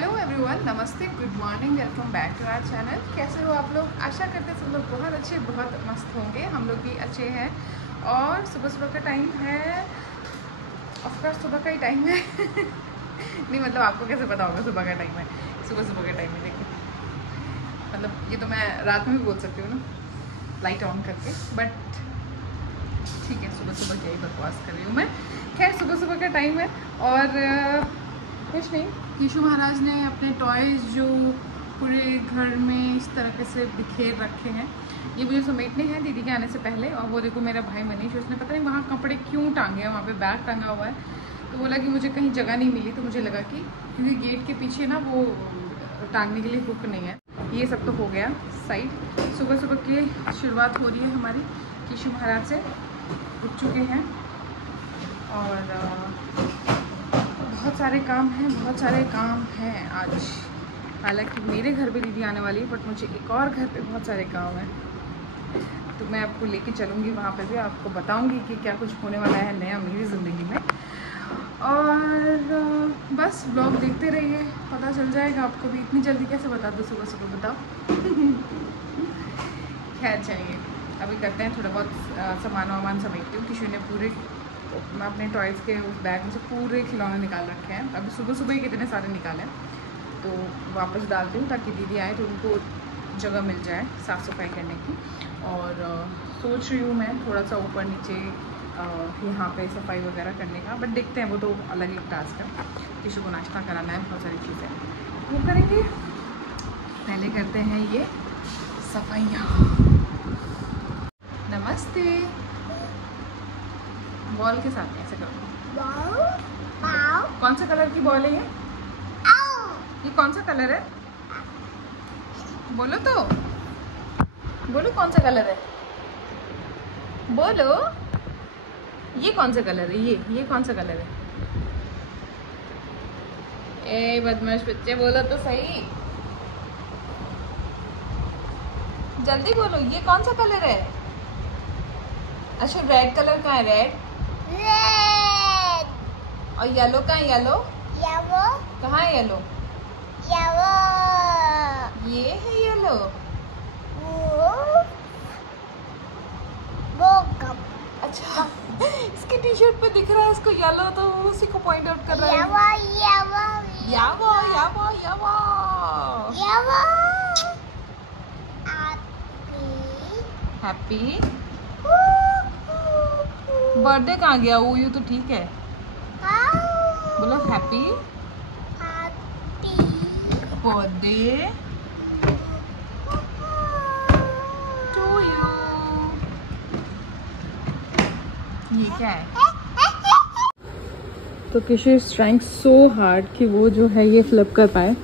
Hello everyone, नमस्ते, good morning, welcome back to our channel. कैसे हो आप लोग? आशा करते हैं सब लोग बहुत अच्छे, बहुत मस्त होंगे। हम लोग भी अच्छे हैं और सुबह सुबह का टाइम है। ऑफकोर्स सुबह का ही टाइम है नहीं मतलब आपको कैसे पता होगा सुबह का टाइम है? सुबह सुबह का टाइम है। देखो मतलब ये तो मैं रात में भी बोल सकती हूँ ना, लाइट ऑन करके, बट ठीक है, सुबह सुबह क्या ही बकवास कर रही हूँ मैं। खैर सुबह सुबह का टाइम है और कुछ नहीं, यीशु महाराज ने अपने टॉयज़ जो पूरे घर में इस तरह से बिखेर रखे हैं, ये मुझे समेटने हैं दीदी के आने से पहले। और वो देखो मेरा भाई मनीष, उसने पता नहीं वहाँ कपड़े क्यों टांगे हैं, वहाँ पे बैग टांगा हुआ है। तो बोला कि मुझे कहीं जगह नहीं मिली, तो मुझे लगा कि क्योंकि गेट के पीछे ना वो टांगने के लिए हुक नहीं है। ये सब तो हो गया साइड। सुबह सुबह की शुरुआत हो रही है हमारी। यीशु महाराज से उठ चुके हैं और बहुत सारे काम हैं आज। हालांकि मेरे घर पे दीदी आने वाली है, बट मुझे एक और घर पे बहुत सारे काम हैं, तो मैं आपको लेके चलूँगी वहाँ पे भी, आपको बताऊँगी कि क्या कुछ होने वाला है नया मेरी ज़िंदगी में। और बस ब्लॉग देखते रहिए, पता चल जाएगा आपको भी। इतनी जल्दी कैसे बता दो सुबह सुबह, बताओ खैर चलिए, अभी करते हैं थोड़ा बहुत सामान समेटती हूँ। किसी ने पूरे मैं अपने टॉयज़ के उस बैग में से पूरे खिलौने निकाल रखे हैं। अभी सुबह सुबह ही कितने सारे निकाले हैं, तो वापस डालती हूँ ताकि दीदी आए तो उनको जगह मिल जाए साफ़ सफाई करने की। और सोच रही हूँ मैं थोड़ा सा ऊपर नीचे यहाँ पे सफाई वगैरह करने का, बट देखते हैं, वो तो अलग एक टास्क है। किसी को नाश्ता कराना है, बहुत सारी चीज़ें वो करेंगे। पहले करते हैं ये सफाइयाँ। नमस्ते। बॉल के साथ कैसे करो? कौन सा कलर की बॉल है ये कौन सा कलर है? बोलो तो, बोलो कौन सा कलर है, बोलो। ये कौन सा कलर है? ये कौन सा कलर है? ए बदमाश बच्चे, बोलो तो सही, जल्दी बोलो। ये कौन सा कलर है? अच्छा रेड कलर का है, रेड। और येलो का है? येलो कहाँ है? येलो ये है येलो। अच्छा इसके टी शर्ट पे दिख रहा है इसको येलो, तो उसी को पॉइंट आउट कर रहा है। यावो हैप्पी बर्थडे कहाँ गया वो? यू तो ठीक है, बोलो हैप्पी बर्थडे टू यू। ये क्या है? तो किशोर इज ट्राइंग सो हार्ड कि वो जो है ये फ्लिप कर पाए,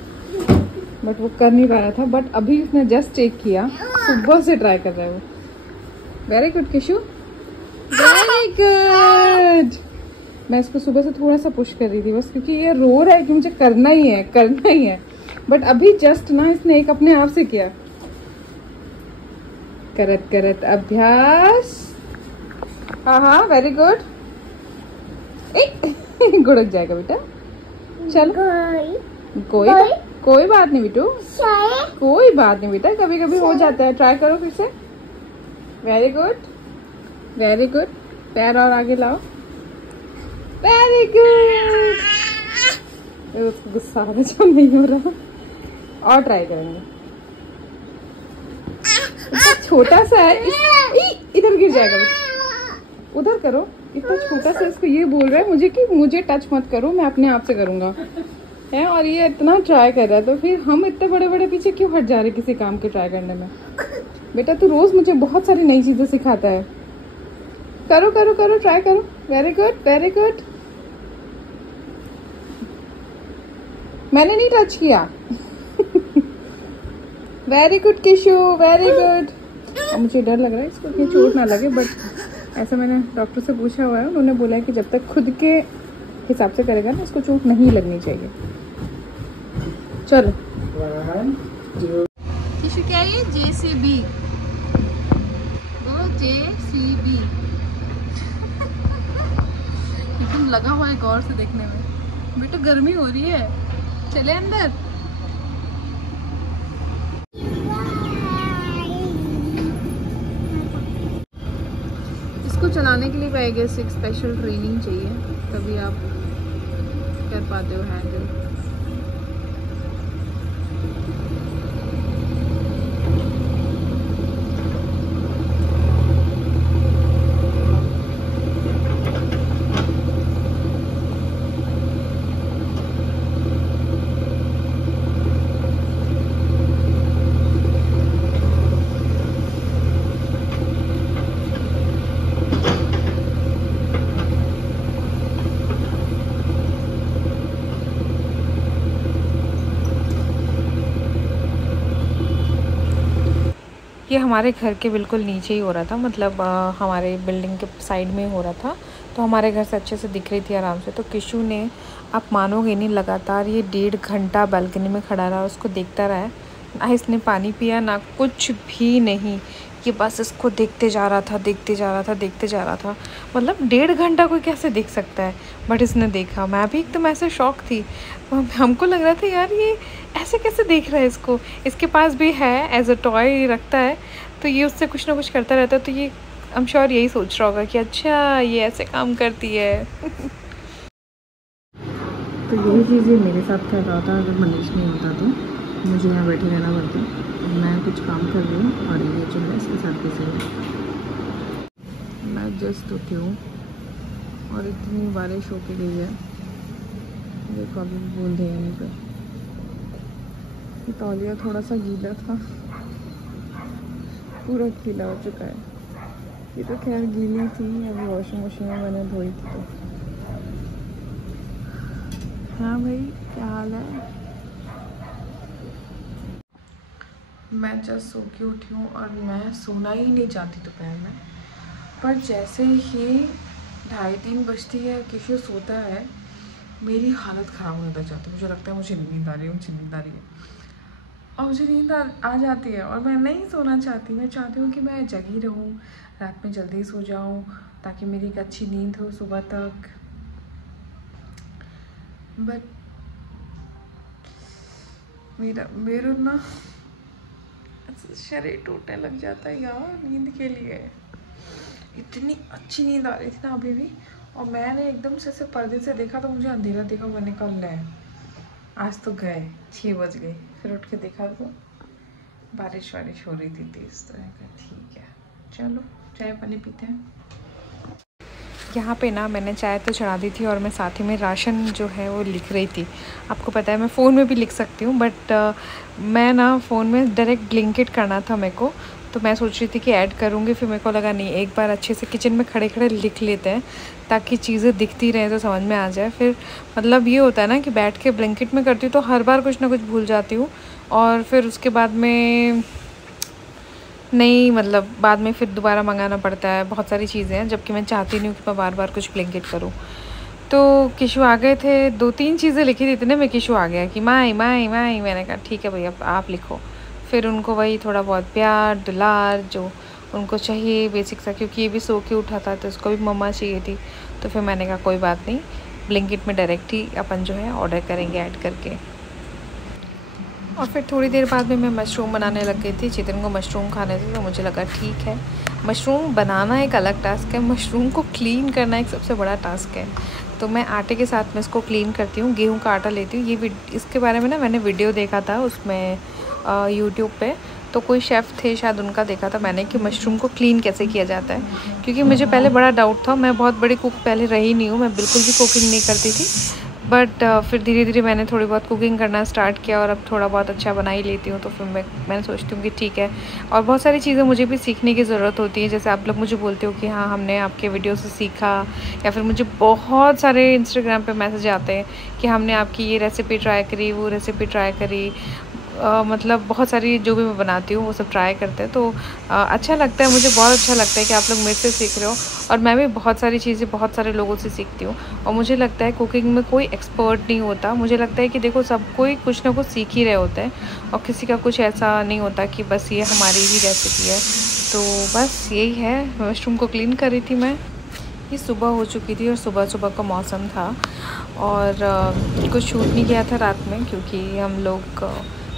बट वो कर नहीं पा रहा था। बट अभी उसने जस्ट टेक किया, सुबह से ट्राई कर रहा है वो। Very good Kishu, very good. मैं इसको सुबह से थोड़ा सा पुश कर रही थी बस, क्योंकि ये रो रहा है कि मुझे करना ही है। बट अभी जस्ट ना इसने एक अपने आप से किया, करत अभ्यास। हाँ वेरी गुड। गुड़क जाएगा बेटा, चलो कोई बात नहीं बेटू, कोई बात नहीं बेटा, कभी कभी हो जाता है। ट्राई करो फिर से। Very good. पैर और आगे लाओ। Very good. उसको गुस्सा आ रहा नहीं हो रहा, और ट्राई करेंगे। इतना छोटा सा है, इधर गिर जाएगा, उधर करो। इतना छोटा सा इसको ये बोल रहा है मुझे कि मुझे टच मत करो, मैं अपने आप से करूंगा है, और ये इतना ट्राई कर रहा है। तो फिर हम इतने बड़े बड़े पीछे क्यों हट जा रहे किसी काम के ट्राई करने में? बेटा तू रोज मुझे बहुत सारी नई चीजें सिखाता है। करो ट्राई करो। Very good. मैंने नहीं टच किया। Very good Kishu, very good. और मुझे डर लग रहा है इसको कि चोट ना लगे, बट ऐसा मैंने डॉक्टर से पूछा हुआ है, उन्होंने बोला है कि जब तक खुद के हिसाब से करेगा ना, इसको चोट नहीं लगनी चाहिए। चलो किशु क्या है? JCB, वो JCB एकदम लगा हुआ है गौर से देखने में। बेटा गर्मी हो रही है, चले अंदर। चलाने के लिए भी आई गेस एक स्पेशल ट्रेनिंग चाहिए, तभी आप कर पाते हो हैंडल। ये हमारे घर के बिल्कुल नीचे ही हो रहा था, मतलब हमारे बिल्डिंग के साइड में हो रहा था, तो हमारे घर से अच्छे से दिख रही थी आराम से। तो किशु ने, आप मानोगे नहीं, लगातार ये 1.5 घंटा बालकनी में खड़ा रहा और उसको देखता रहा है। ना इसने पानी पिया ना कुछ भी नहीं, ये बस इसको देखते जा रहा था, देखते जा रहा था, देखते जा रहा था। मतलब 1.5 घंटा कोई कैसे देख सकता है, बट इसने देखा। मैं भी एकदम ऐसे शॉक थी, हमको लग रहा था यार ये ऐसे कैसे देख रहा है इसको। इसके पास भी है, एज अ टॉय रखता है, तो ये उससे कुछ ना कुछ करता रहता है। तो ये आई एम श्योर यही सोच रहा होगा कि अच्छा ये ऐसे काम करती है। तो यही चीज़ ये मेरे साथ कर रहा था, अगर मनीष नहीं होता तो मुझे यहाँ बैठे रहना पड़ता। मैं कुछ काम कर रही हूँ और ये जो है इसके साथ बिजी है। मैं जस्ट उठी हूँ और इतनी बारिश होके गई है, देखो अभी बूंदे हैं यहीं पर। तौलिया थोड़ा सा गीला था, पूरा गीला हो चुका है। ये तो खैर गीली थी, अभी वॉशिंग मशीन में मैंने धोई थी। तो हाँ भाई, क्या हाल है? मैं जस्ट सो के उठी हूँ और मैं सोना ही नहीं चाहती दोपहर में, पर जैसे ही 2:30-3 बजती है, किशोर सोता है, मेरी हालत ख़राब होने लग जाती है। मुझे लगता है मुझे नींद आ रही है, मुझे नींद आ रही है, और मुझे नींद आ जाती है और मैं नहीं सोना चाहती। मैं चाहती हूँ कि मैं जगी रहूँ, रात में जल्दी सो जाऊँ ताकि मेरी एक अच्छी नींद हो सुबह तक। बट मेरा ना शरीर टूटने लग जाता है यार नींद के लिए। इतनी अच्छी नींद आ रही थी ना अभी भी, और मैंने एकदम से पर्दे से देखा तो मुझे अंधेरा देखा। मैंने कहा ले आज तो गए, 6 बज गए। फिर उठ के देखा तो बारिश वारिश हो रही थी तेज़, तो ठीक है चलो चाय पानी पीते हैं। यहाँ पे ना मैंने चाय तो चढ़ा दी थी और मैं साथ ही में राशन जो है वो लिख रही थी। आपको पता है मैं फ़ोन में भी लिख सकती हूँ, बट मैं ना फ़ोन में डायरेक्ट ब्लिंकिट करना था मेरे को, तो मैं सोच रही थी कि ऐड करूँगी। फिर मेरे को लगा नहीं, एक बार अच्छे से किचन में खड़े खड़े लिख लेते हैं ताकि चीज़ें दिखती रहें तो समझ में आ जाए। फिर मतलब ये होता है ना कि बैठ के ब्लिंकिट में करती हूँ तो हर बार कुछ ना कुछ भूल जाती हूँ, और फिर उसके बाद में नहीं, मतलब बाद में फिर दोबारा मंगाना पड़ता है। बहुत सारी चीज़ें हैं, जबकि मैं चाहती नहीं हूँ कि मैं बार बार कुछ ब्लिंकिट करूँ। तो किशु आ गए थे, 2-3 चीज़ें लिखी थी, इतने में किशु आ गया कि माई माई माई। मैंने कहा ठीक है भैया आप लिखो। फिर उनको वही थोड़ा बहुत प्यार दुलार जो उनको चाहिए बेसिक सा, क्योंकि ये भी सो के उठा था तो उसको भी मम्मा चाहिए थी। तो फिर मैंने कहा कोई बात नहीं, ब्लिंकिट में डायरेक्ट ही अपन जो है ऑर्डर करेंगे ऐड करके। और फिर थोड़ी देर बाद में मैं मशरूम बनाने लग गई थी। चिकन को मशरूम खाने थे तो मुझे लगा ठीक है, मशरूम बनाना एक अलग टास्क है, मशरूम को क्लीन करना एक सबसे बड़ा टास्क है। तो मैं आटे के साथ में इसको क्लीन करती हूँ, गेहूं का आटा लेती हूँ। इसके बारे में ना मैंने वीडियो देखा था उसमें यूट्यूब पे, तो कोई शेफ़ थे शायद, उनका देखा था मैंने कि मशरूम को क्लीन कैसे किया जाता है। क्योंकि मुझे पहले बड़ा डाउट था, मैं बहुत बड़ी कुक पहले रही नहीं हूँ, मैं बिल्कुल भी कुकिंग नहीं करती थी। बट फिर धीरे धीरे मैंने थोड़ी बहुत कुकिंग करना स्टार्ट किया और अब थोड़ा बहुत अच्छा बना ही लेती हूँ। तो फिर मैंने सोचती हूँ कि ठीक है, और बहुत सारी चीज़ें मुझे भी सीखने की ज़रूरत होती है। जैसे आप लोग मुझे बोलते हो कि हाँ हमने आपके वीडियो से सीखा, या फिर मुझे बहुत सारे इंस्टाग्राम पे मैसेज आते हैं कि हमने आपकी ये रेसिपी ट्राई करी, वो रेसिपी ट्राई करी। मतलब बहुत सारी जो भी मैं बनाती हूँ वो सब ट्राई करते हैं। तो अच्छा लगता है, मुझे बहुत अच्छा लगता है कि आप लोग मेरे से सीख रहे हो, और मैं भी बहुत सारी चीज़ें बहुत सारे लोगों से सीखती हूँ। और मुझे लगता है कुकिंग में कोई एक्सपर्ट नहीं होता। मुझे लगता है कि देखो सब कोई कुछ ना कुछ सीख ही रहे होते हैं, और किसी का कुछ ऐसा नहीं होता कि बस ये हमारी ही रेसिपी है। तो बस यही है, मशरूम को क्लीन कर रही थी मैं। ये सुबह हो चुकी थी और सुबह सुबह का मौसम था, और कुछ शूट नहीं किया था रात में क्योंकि हम लोग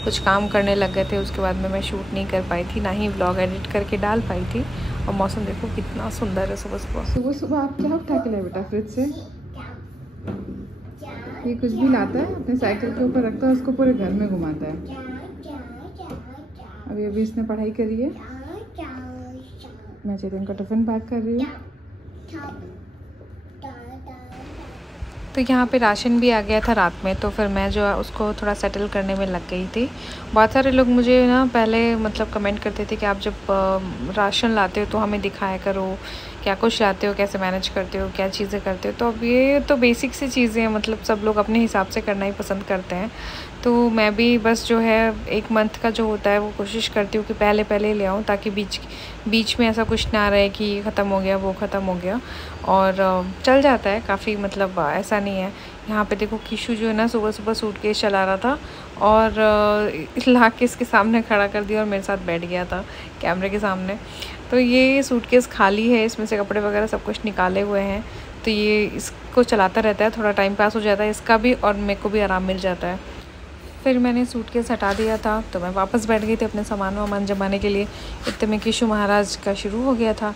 कुछ काम करने लग गए थे। उसके बाद में मैं शूट नहीं कर पाई थी, ना ही व्लॉग एडिट करके डाल पाई थी। और मौसम देखो कितना सुंदर है सुबह सुबह। सुबह सुबह आप क्या उठा के लाए बेटा फ्रिज से? ये कुछ भी लाता है अपने साइकिल के ऊपर रखता है, उसको पूरे घर में घुमाता है। अभी अभी इसने पढ़ाई करी है, मैं चेतन का टिफिन पैक कर रही हूँ। तो यहाँ पे राशन भी आ गया था रात में, तो फिर मैं जो है उसको थोड़ा सेटल करने में लग गई थी। बहुत सारे लोग मुझे ना पहले मतलब कमेंट करते थे कि आप जब राशन लाते हो तो हमें दिखाया करो, क्या कुछ लाते हो, कैसे मैनेज करते हो, क्या चीज़ें करते हो। तो अब ये तो बेसिक सी चीज़ें हैं, मतलब सब लोग अपने हिसाब से करना ही पसंद करते हैं। तो मैं भी बस जो है 1 मंथ का जो होता है वो कोशिश करती हूँ कि पहले पहले ले आऊँ, ताकि बीच में ऐसा कुछ ना रहे कि ये ख़त्म हो गया वो ख़त्म हो गया। और चल जाता है काफ़ी, मतलब ऐसा नहीं है। यहाँ पे देखो किशु जो है ना सुबह सुबह सूटकेस चला रहा था और ला के इसके सामने खड़ा कर दिया और मेरे साथ बैठ गया था कैमरे के सामने। तो ये सूटकेस खाली है, इसमें से कपड़े वगैरह सब कुछ निकाले हुए हैं। तो ये इसको चलाता रहता है, थोड़ा टाइम पास हो जाता है इसका भी और मेरे को भी आराम मिल जाता है। फिर मैंने सूटकेस हटा दिया था तो मैं वापस बैठ गई थी अपने सामान वामान जमाने के लिए। इतने में किशु महाराज का शुरू हो गया था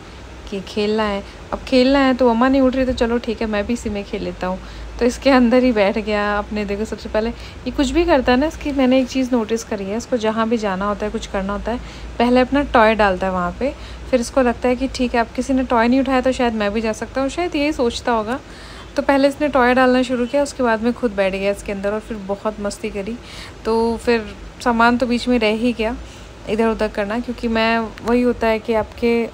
कि खेलना है। अब खेलना है तो मम्मा नहीं उठ रही, तो चलो ठीक है मैं भी इसी में खेल लेता हूँ। तो इसके अंदर ही बैठ गया अपने। देखो सबसे पहले ये कुछ भी करता है ना, इसकी मैंने एक चीज़ नोटिस करी है, इसको जहाँ भी जाना होता है कुछ करना होता है पहले अपना टॉय डालता है वहाँ पे, फिर इसको लगता है कि ठीक है अब किसी ने टॉय नहीं उठाया तो शायद मैं भी जा सकता हूँ, शायद यही सोचता होगा। तो पहले इसने टॉय डालना शुरू किया, उसके बाद में खुद बैठ गया इसके अंदर और फिर बहुत मस्ती करी। तो फिर सामान तो बीच में रह ही गया इधर उधर करना, क्योंकि मैं वही होता है कि आपके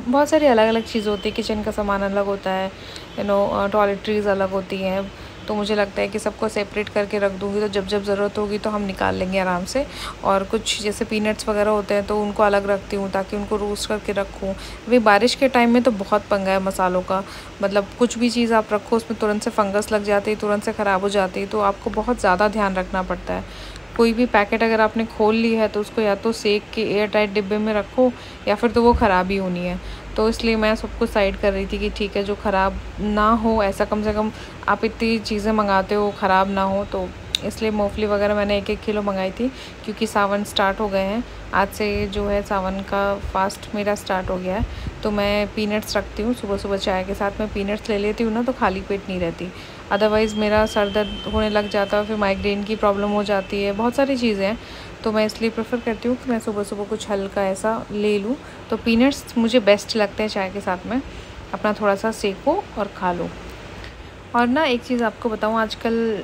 बहुत सारी अलग अलग चीज़ें होती है, किचन का सामान अलग होता है, टॉयलेटरीज अलग होती हैं। तो मुझे लगता है कि सबको सेपरेट करके रख दूँगी तो जब जब ज़रूरत होगी तो हम निकाल लेंगे आराम से। और कुछ जैसे पीनट्स वगैरह होते हैं तो उनको अलग रखती हूँ ताकि उनको रोस्ट करके रखूँ। अभी बारिश के टाइम में तो बहुत पंगा है मसालों का, मतलब कुछ भी चीज़ आप रखो उसमें तुरंत से फंगस लग जाती है, तुरंत से ख़राब हो जाती है। तो आपको बहुत ज़्यादा ध्यान रखना पड़ता है। कोई भी पैकेट अगर आपने खोल ली है तो उसको या तो सेक के एयर टाइट डिब्बे में रखो या फिर तो वो ख़राब ही होनी है। तो इसलिए मैं सबको साइड कर रही थी कि ठीक है जो ख़राब ना हो, ऐसा कम से कम आप इतनी चीज़ें मंगाते हो ख़राब ना हो। तो इसलिए मूंगफली वगैरह मैंने 1-1 किलो मंगाई थी, क्योंकि सावन स्टार्ट हो गए हैं। आज से जो है सावन का फास्ट मेरा स्टार्ट हो गया है। तो मैं पीनट्स रखती हूँ सुबह सुबह, चाय के साथ मैं पीनट्स ले लेती हूँ ना तो खाली पेट नहीं रहती। अदरवाइज़ मेरा सर दर्द होने लग जाता है, फिर माइग्रेन की प्रॉब्लम हो जाती है, बहुत सारी चीज़ें हैं। तो मैं इसलिए प्रेफर करती हूँ कि मैं सुबह सुबह कुछ हल्का ऐसा ले लूँ। तो पीनट्स मुझे बेस्ट लगते हैं चाय के साथ में, अपना थोड़ा सा सेको और खा लो। और ना एक चीज़ आपको बताऊँ, आजकल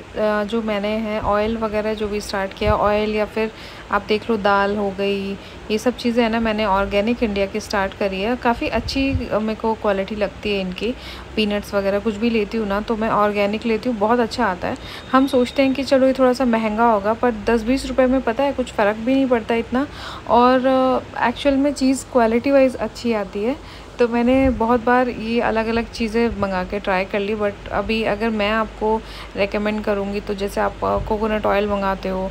जो मैंने है ऑयल वगैरह जो भी स्टार्ट किया, ऑयल या फिर आप देख लो दाल हो गई, ये सब चीज़ें है ना मैंने ऑर्गेनिक इंडिया की स्टार्ट करी है। काफ़ी अच्छी मेरे को क्वालिटी लगती है इनकी। पीनट्स वगैरह कुछ भी लेती हूँ ना तो मैं ऑर्गेनिक लेती हूँ, बहुत अच्छा आता है। हम सोचते हैं कि चलो ये थोड़ा सा महंगा होगा, पर 10-20 रुपये में पता है कुछ फ़र्क भी नहीं पड़ता इतना, और एक्चुअल में चीज़ क्वालिटी वाइज अच्छी आती है। तो मैंने बहुत बार ये अलग अलग चीज़ें मंगा के ट्राई कर ली, बट अभी अगर मैं आपको रेकमेंड करूँगी तो जैसे आप कोकोनट ऑयल मंगाते हो,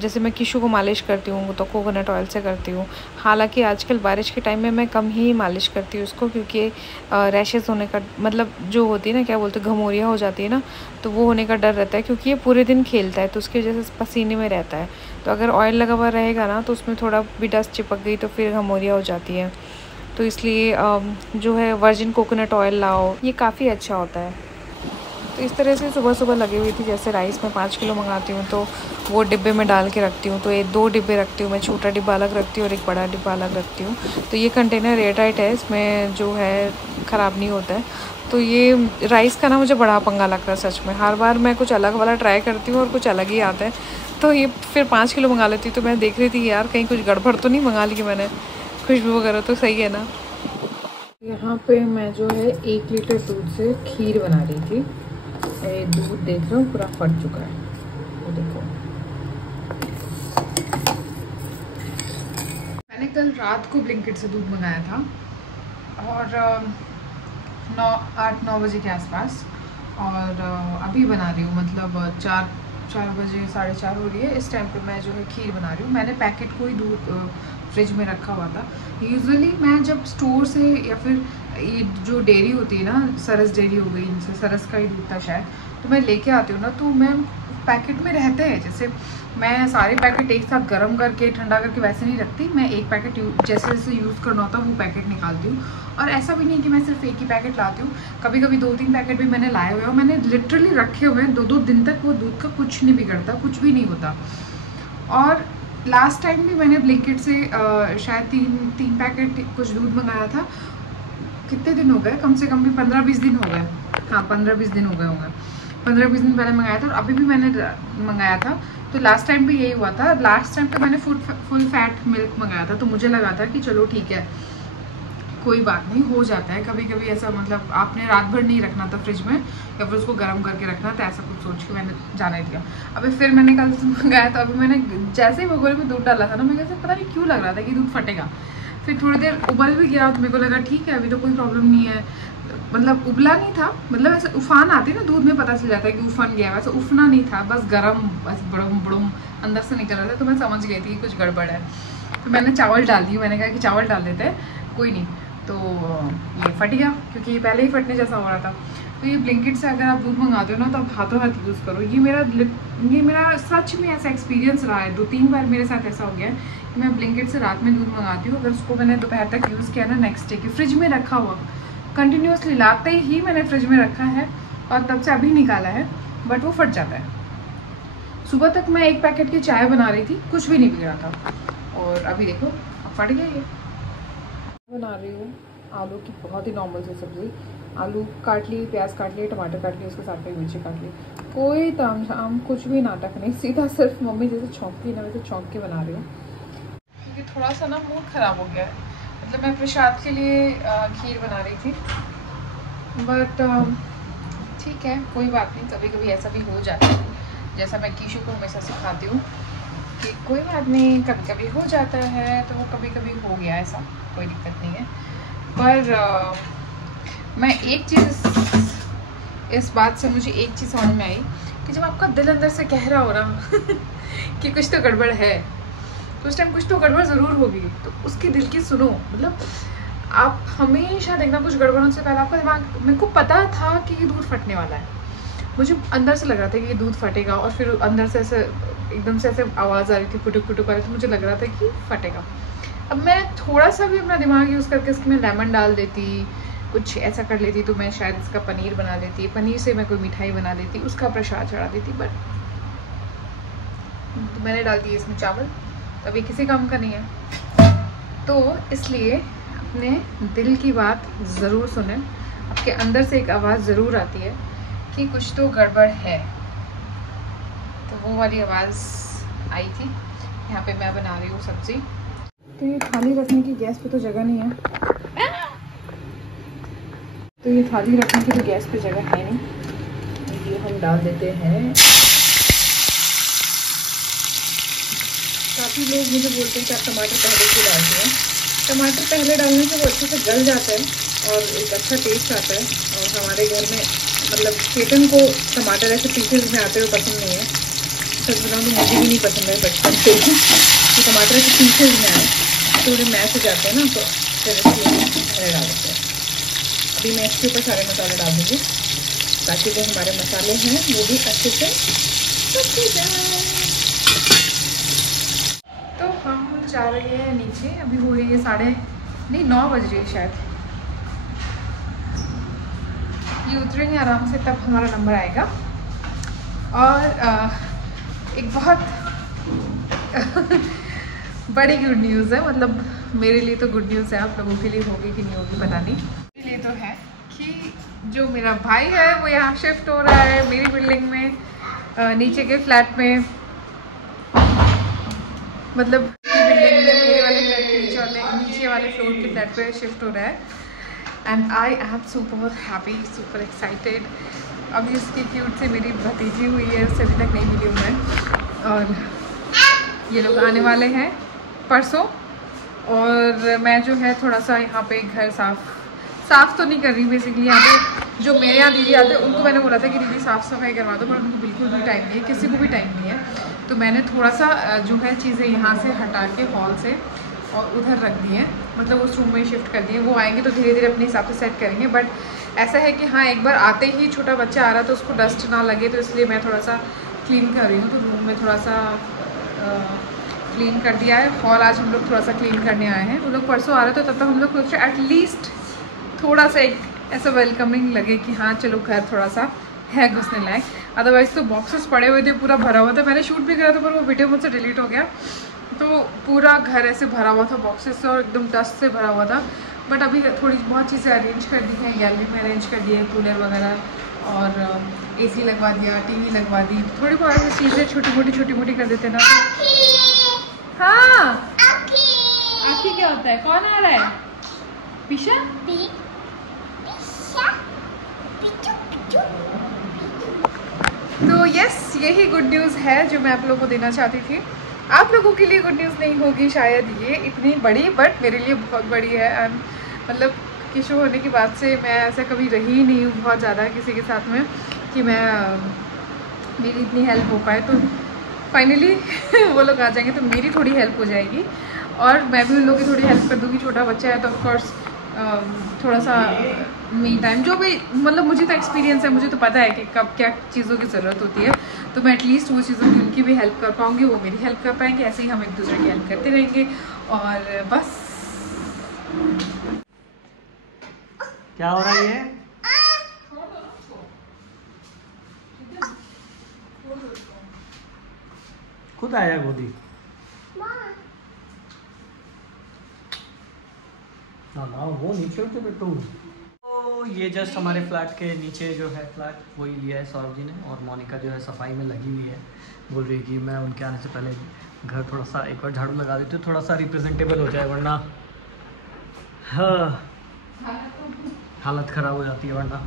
जैसे मैं किशु को मालिश करती हूँ तो कोकोनट ऑयल से करती हूँ। हालांकि आजकल बारिश के टाइम में मैं कम ही मालिश करती हूँ उसको, क्योंकि रैशेस होने का मतलब जो होती है ना, क्या बोलते हैं, घमौरियाँ हो जाती है ना, तो वो होने का डर रहता है, क्योंकि ये पूरे दिन खेलता है तो उसकी वजह से पसीने में रहता है। तो अगर ऑयल लगा हुआ रहेगा ना तो उसमें थोड़ा भी डस्ट चिपक गई तो फिर घमौरियाँ हो जाती है। तो इसलिए जो है वर्जिन कोकोनट ऑयल लाओ, ये काफ़ी अच्छा होता है। तो इस तरह से सुबह सुबह लगी हुई थी। जैसे राइस में 5 किलो मंगाती हूँ तो वो डिब्बे में डाल के रखती हूँ, तो ये 2 डिब्बे रखती हूँ मैं, छोटा डिब्बा अलग रखती हूँ और एक बड़ा डिब्बा अलग रखती हूँ। तो ये कंटेनर एयर टाइट है, इसमें जो है ख़राब नहीं होता है। तो ये राइस का ना मुझे बड़ा पंगा लगता है सच में, हर बार मैं कुछ अलग वाला ट्राई करती हूँ और कुछ अलग ही आता है। तो ये फिर 5 किलो मंगा लेती हूँ। तो मैं देख रही थी यार कहीं कुछ गड़बड़ तो नहीं मंगा ली मैंने, खुशबू वगैरह तो सही है ना। यहाँ पे मैं जो है 1 लीटर दूध से खीर बना रही थी। ये दूध देख रहे हो पूरा फट चुका है, ये देखो। मैंने कल रात को ब्लिंकिट से दूध मंगाया था और 8-9 बजे के आसपास, और अभी बना रही हूँ, मतलब 4 बजे 4:30 हो रही है। इस टाइम पे मैं जो है खीर बना रही हूँ। मैंने पैकेट को ही दूध फ्रिज में रखा हुआ था। यूजुअली मैं जब स्टोर से या फिर ये जो डेयरी होती है ना, सरस डेयरी हो गई, इनसे सरस का ही दूध था शायद, तो मैं लेके आती हूँ ना, तो मैं पैकेट में रहते हैं। जैसे मैं सारे पैकेट एक साथ गर्म करके ठंडा करके वैसे नहीं रखती, मैं एक पैकेट जैसे जैसे यूज़ करना होता है वो पैकेट निकालती हूँ। और ऐसा भी नहीं कि मैं सिर्फ एक ही पैकेट लाती हूँ, कभी कभी 2-3 पैकेट भी मैंने लाए हुए हैं और मैंने लिटरली रखे हुए हैं 2-2 दिन तक। वो दूध का कुछ नहीं बिगड़ता, कुछ भी नहीं होता। और लास्ट टाइम भी मैंने ब्लिंकिट से शायद 3 पैकेट कुछ दूध मंगाया था। कितने दिन हो गए, कम से कम भी 15-20 दिन हो गए। हाँ 15-20 दिन हो गए होंगे। 15-20 दिन पहले मंगाया था और अभी भी मैंने मंगाया था। तो लास्ट टाइम भी यही हुआ था। लास्ट टाइम तो मैंने फुल फैट मिल्क मंगाया था, तो मुझे लगा था कि चलो ठीक है कोई बात नहीं, हो जाता है कभी कभी ऐसा। मतलब आपने रात भर नहीं रखना था फ्रिज में या फिर उसको गर्म करके रखना था, ऐसा कुछ सोच के मैंने जाने दिया। अभी फिर मैंने कल मंगाया था, अभी मैंने जैसे ही भगोने में दूध डाला था ना, मेरे को पता नहीं क्यों लग रहा था कि दूध फटेगा। फिर थोड़ी देर उबल भी गया तो मेरे को लगा ठीक है अभी तो कोई प्रॉब्लम नहीं है। मतलब उबला नहीं था, मतलब ऐसे उफान आती है ना दूध में, पता चल जाता है कि उफन गया, वैसे उफना नहीं था, बस गर्म, बस बड़म बड़म अंदर से निकल रहा था। तो मैं समझ गई थी कि कुछ गड़बड़ है। तो मैंने चावल डाल दी, मैंने कहा कि चावल डाल देते हैं कोई नहीं। तो ये फट गया क्योंकि ये पहले ही फटने जैसा हो रहा था। तो ये ब्लिंकिट से अगर आप दूध मंगाते हो ना तो आप हाथों हाथ यूज़ करो। ये मेरा सच में ऐसा एक्सपीरियंस रहा है। 2-3 बार मेरे साथ ऐसा हो गया है कि मैं ब्लिंकिट से रात में दूध मंगाती हूँ, अगर उसको मैंने दोपहर तक यूज़ किया ना, नेक्स्ट डे के फ्रिज में रखा हुआ कंटिन्यूसली लाते ही मैंने फ्रिज में रखा है और तब से अभी निकाला है, बट वो फट जाता है। सुबह तक मैं 1 पैकेट की चाय बना रही थी, कुछ भी नहीं बिगड़ा था, और अभी देखो अब फट गया। ये बना रही हूँ आलू की बहुत ही नॉर्मल सी सब्ज़ी। आलू काट लिए, प्याज काट लिए, टमाटर काट लिए, उसके साथ में मिर्ची काट ली। कोई तामझाम कुछ भी नाटक नहीं, सीधा सिर्फ मम्मी जैसे छौंकती ना वैसे छौंक के बना रही हूँ। क्योंकि थोड़ा सा ना मूड ख़राब हो गया है। मतलब मैं प्रसाद के लिए खीर बना रही थी, बट ठीक है कोई बात नहीं, कभी कभी ऐसा भी हो जाता है। जैसा मैं कीशु को हमेशा सिखाती हूँ कि कोई बात नहीं, कभी कभी हो जाता है, तो वो कभी कभी हो गया, ऐसा कोई दिक्कत नहीं है। पर मैं एक चीज़, इस बात से मुझे एक चीज़ समझ में आई कि जब आपका दिल अंदर से कह रहा हो ना कि कुछ तो गड़बड़ है, तो उस टाइम कुछ तो गड़बड़ ज़रूर होगी, तो उसके दिल की सुनो। मतलब आप हमेशा देखना कुछ गड़बड़ों से पहले आपका दिमाग, मेरे को पता था कि ये दूध फटने वाला है, मुझे अंदर से लग रहा था कि ये दूध फटेगा, और फिर अंदर से ऐसे एकदम से ऐसे आवाज़ आ रही थी फुटुक फुटुक वाली, तो मुझे लग रहा था कि फटेगा। अब मैं थोड़ा सा भी अपना दिमाग यूज़ करके इसमें लेमन डाल देती, कुछ ऐसा कर लेती, तो मैं शायद इसका पनीर बना देती, पनीर से मैं कोई मिठाई बना देती, उसका प्रसाद चढ़ा देती। बट तो मैंने डाल दिए इसमें चावल, अभी किसी काम का नहीं है। तो इसलिए अपने दिल की बात ज़रूर सुने, आपके अंदर से एक आवाज़ ज़रूर आती है कि कुछ तो गड़बड़ है। तो वो वाली आवाज़ आई थी। यहाँ पे मैं बना रही हूँ सब्ज़ी। तो ये थाली रखने की गैस पे तो जगह नहीं है, तो ये थाली रखने की तो गैस पे जगह है नहीं, ये हम डाल देते हैं। काफ़ी लोग मुझे बोलते हैं कि आप टमाटर पहले क्यों डालते हैं। टमाटर पहले डालने से वो अच्छे से गल जाता है और एक अच्छा टेस्ट आता है। और हमारे घर में मतलब चेतन को टमाटर ऐसे पीसेज में आते हुए पसंद नहीं है। सच बताऊँ तो मुझे भी नहीं पसंद है बचपन से ही, तो टमाटर ऐसे पीसेज में आए थोड़े मैश हो जाते हैं ना, तो फिर इसलिए मसाले डाल देते हैं। अभी मैं इसके ऊपर सारे मसाले डाल दूँगी ताकि जो हमारे मसाले हैं वो भी अच्छे से पक जाए। तो हम जा रहे हैं नीचे, अभी हो रही है 9 बज रही है शायद। ये उतरेंगे आराम से, तब हमारा नंबर आएगा। और एक बहुत बड़ी गुड न्यूज़ है, मतलब मेरे लिए तो गुड न्यूज़ है, आप लोगों के लिए होगी कि नहीं होगी पता नहीं। मेरे लिए तो है कि जो मेरा भाई है वो यहाँ शिफ्ट हो रहा है मेरी बिल्डिंग में, नीचे के फ्लैट में, मतलब बिल्डिंग में मेरे वाले फ्लैट के नीचे वाले फ्लोर के फ्लैट पे शिफ्ट हो रहा है। And I am super happy, super excited. अभी उसकी क्यूट से मेरी भतीजी हुई है, उससे अभी तक नहीं मिली हूँ मैं। और ये लोग आने वाले हैं परसों, और मैं जो है थोड़ा सा यहाँ पे घर साफ़ तो नहीं कर रही बेसिकली। यहाँ पे जो मेरे यहाँ दीदी आते हैं उनको मैंने बोला था कि दीदी साफ़ सफाई करवा दो, पर उनको बिल्कुल भी टाइम नहीं है, किसी को भी टाइम नहीं है। तो मैंने थोड़ा सा जो है चीज़ें यहाँ से हटा के हॉल से और उधर रख दी हैं, मतलब उस रूम में शिफ्ट कर दिए। वो आएंगे तो धीरे धीरे अपने हिसाब से सेट करेंगे। बट ऐसा है कि हाँ, एक बार आते ही छोटा बच्चा आ रहा तो उसको डस्ट ना लगे, तो इसलिए मैं थोड़ा सा क्लीन कर रही हूँ, तो रूम में थोड़ा सा क्लीन कर दिया है। हॉल आज हम लोग थोड़ा सा क्लीन करने आए हैं। वो लोग परसों आ रहे थे, तब तक हम लोग सोचे एटलीस्ट थोड़ा सा एक ऐसा वेलकमिंग लगे कि हाँ चलो घर थोड़ा सा है घुसने लायक। अदरवाइज़ तो बॉक्सेस पड़े हुए थे, पूरा भरा हुआ था। मैंने शूट भी करा था पर वो वीडियो मुझसे डिलीट हो गया, तो पूरा घर ऐसे भरा हुआ था बॉक्सेस से और एकदम डस्ट से भरा हुआ था। बट अभी थोड़ी बहुत चीज़ें अरेंज कर दी हैं, गैलरी में अरेंज कर दी है, कूलर वगैरह और AC लगवा दिया, TV लगवा दी। थोड़ी बहुत ऐसी चीज़ें छोटी मोटी कर देते ना। हाँ आखी क्या होता है? कौन आ रहा है? पीछा? तो यस, यही गुड न्यूज़ है जो मैं आप लोगों को देना चाहती थी। आप लोगों के लिए गुड न्यूज़ नहीं होगी शायद ये इतनी बड़ी, बट मेरे लिए बहुत बड़ी है। मतलब किशो होने के बाद से मैं ऐसा कभी रही ही नहीं हूँ बहुत ज़्यादा किसी के साथ में कि मैं मेरी इतनी हेल्प हो पाए। तो फाइनली वो लोग आ जाएंगे तो मेरी थोड़ी हेल्प हो जाएगी और मैं भी उन लोगों की थोड़ी हेल्प कर दूँगी। छोटा बच्चा है तो ऑफकोर्स थोड़ा सा मी टाइम जो भी, मतलब मुझे तो एक्सपीरियंस है, मुझे तो पता है कि कब क्या चीज़ों की ज़रूरत होती है, तो मैं एटलीस्ट वो चीज़ों की उनकी भी हेल्प कर पाऊँगी, वो मेरी हेल्प कर पाएंगे। ऐसे ही हम एक दूसरे की हेल्प करते रहेंगे और बस। क्या हो रहा है ये? खुद आया गोदी। हाँ वो नीचे उठे बेटू। तो ये जस्ट हमारे फ्लैट के नीचे जो है फ्लैट वही लिया है सौरभ जी ने, और मोनिका जो है सफाई में लगी हुई है। बोल रही है कि मैं उनके आने से पहले घर थोड़ा सा एक बार झाड़ू लगा देती हूँ, थोड़ा सा रिप्रेजेंटेबल हो जाए, वरना हाँ हालत ख़राब हो जाती है वरना।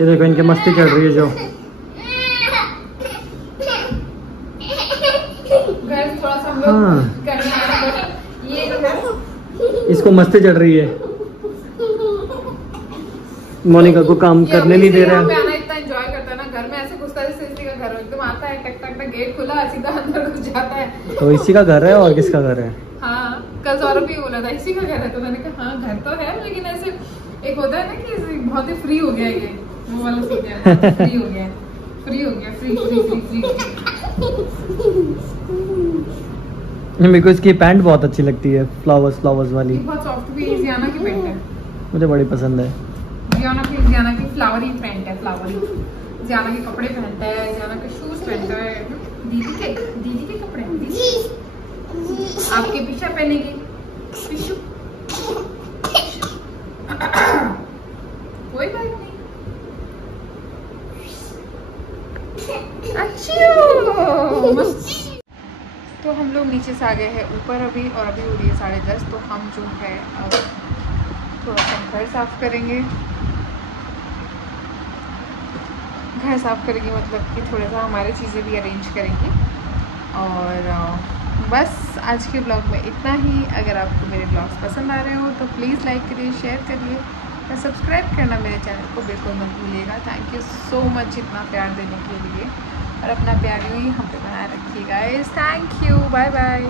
ये देखो इनकी मस्ती चल रही है जो थोड़ा सा हम लोग करने आए, ये जो है इसको मस्ती चल रही है। मोनिका को काम करने नहीं दे रहा है। आना इतना एंजॉय करता है ना, घर में ऐसे घुसता है जैसे इसी का घर एकदम आता है, टक टक टक गेट खुला सीधा अंदर घुस जाता है। तो इसी का घर है और किसका घर है? हाँ कल सौरभ भी बोला था इसी का घर है, तो मैंने कहा हाँ घर तो है, लेकिन ऐसे एक होता है ना कि बहुत ही फ्री हो गया ये, वो वाला सीन है, फ्री हो गया मेरे को इसकी पैंट बहुत अच्छी लगती है, फ्लावर्स वाली, बहुत सॉफ्ट भी है। जियाना की पैंट है, मुझे बड़ी पसंद है। जियाना की फ्लावरी पैंट है, फ्लावरी। जियाना के कपड़े पहनता है, जियाना के शूज पहनता है। दीदी के कपड़े आपके पीछे पहनेगी पिशु। कोई बात नहीं। अच्छा तो हम लोग नीचे से आ गए हैं ऊपर अभी, और अभी हो रही है 10:30। तो हम जो है अब थोड़ा सा घर साफ करेंगे। मतलब कि थोड़ा सा हमारी चीज़ें भी अरेंज करेंगे। और बस आज के ब्लॉग में इतना ही। अगर आपको मेरे ब्लॉग्स पसंद आ रहे हो तो प्लीज़ लाइक करिए, शेयर करिए और सब्सक्राइब करना मेरे चैनल को बिल्कुल मत भूलिएगा। थैंक यू सो मच इतना प्यार देने के लिए, और अपना प्यार यूँ ही हम पे बनाए रखिएगा। Thank you, bye bye.